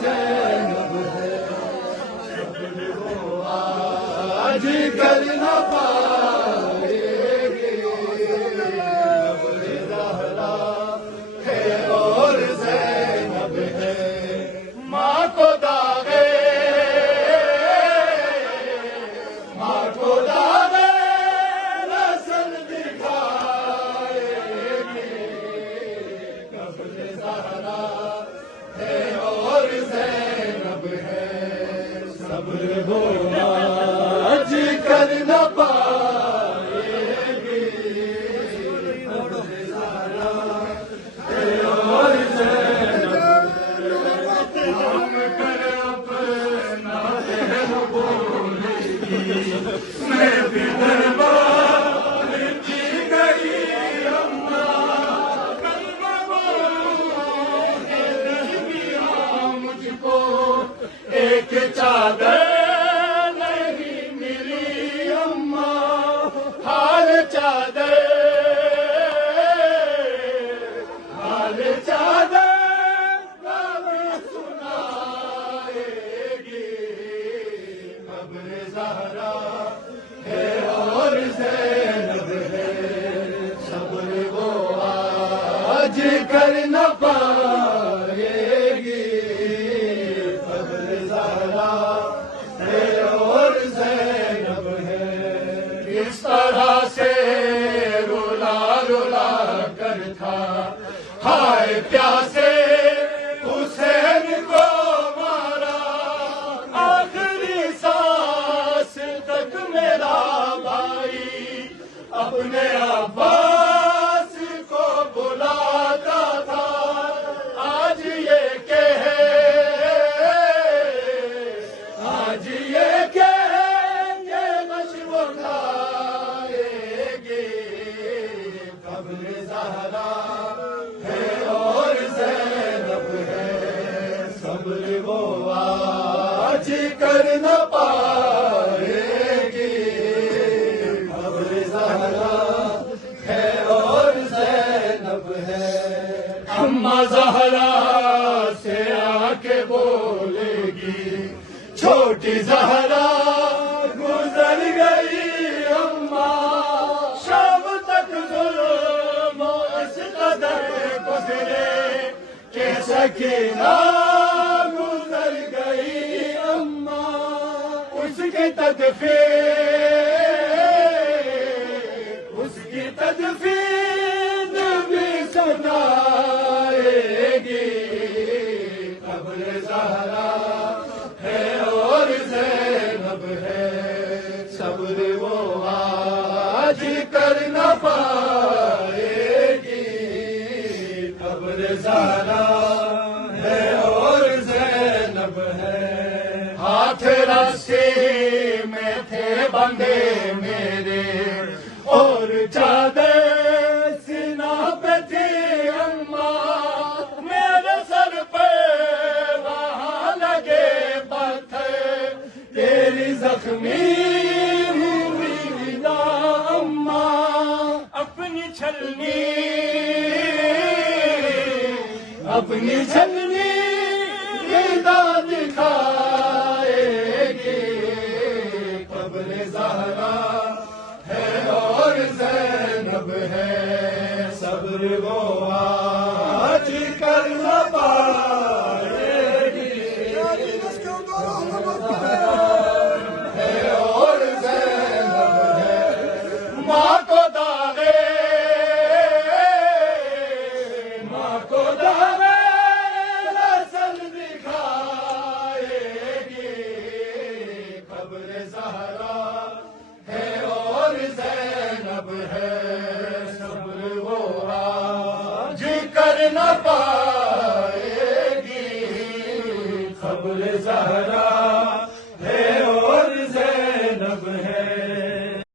زینب ہے، وہ آج کر نہ پائے گی، ابن زہرا ہے اور زینب ہے، ماں کو داغے رسل دکھائے گی، ابن زہرا ہے اور زینب ہے، صبر ہو آج کر نہ پائے گی، ابن زہرا ہے اور زینب، ہم کر اپنا دل بولے گی، میں بھی دربار کی گئی اماں، کلمہ بولوں کہ دل کیا مجھ کو، ایک چادر نہیں ملی اماں، حال چادر سنائے گی، ابن زہرا ہے اور زینب ہے، صبر وہ آج کر نہ پائے گی، ابن زہرا ہے اور زینب ہے، اس طرح سے رولا رولا کر تھا ہائے پیاسے حسین کو مارا، آخری سانس تک میرا بھائی اپنے عباس کو بلاتا تھا، آج یہ نشو کھائے گی، ابن زہرا ہے اور زینب ہے، صبر وہ آج کر نہ پائے گی، ابن زہرا ہے اور زینب ہے، اماں زہرا سے آ کے بولے گی، چھوٹی زہرا گزر گئی اماں، شام تک ظلم اس قدر گزرے کہ سکینہ گزر گئی اماں، اس کی تدفین بھی سنائے گی، ابن زہرا ہے اور زینب ہے، صبر وہ آج کر نہ پائے گی، ابن زہرا ہے اور زینب ہے، ہاتھ رسی میں تھے بندے میرے اور چادر سینہ پہ تھی اماں، میرے سر پہ وہاں لگے پتھر، تیری زخمی ہوئی نا اماں، اپنی چھلنی دکھائے گی، ابن زہرا ہے اور زینب ہے، صبر وہ آج کر نہ پائے گی، ہے اور زینب ہے، ماں کو داغے رسل دکھائے گی، ابن زہرا ہے اور زینب ہے، صبر وہ آج کر نہ پائے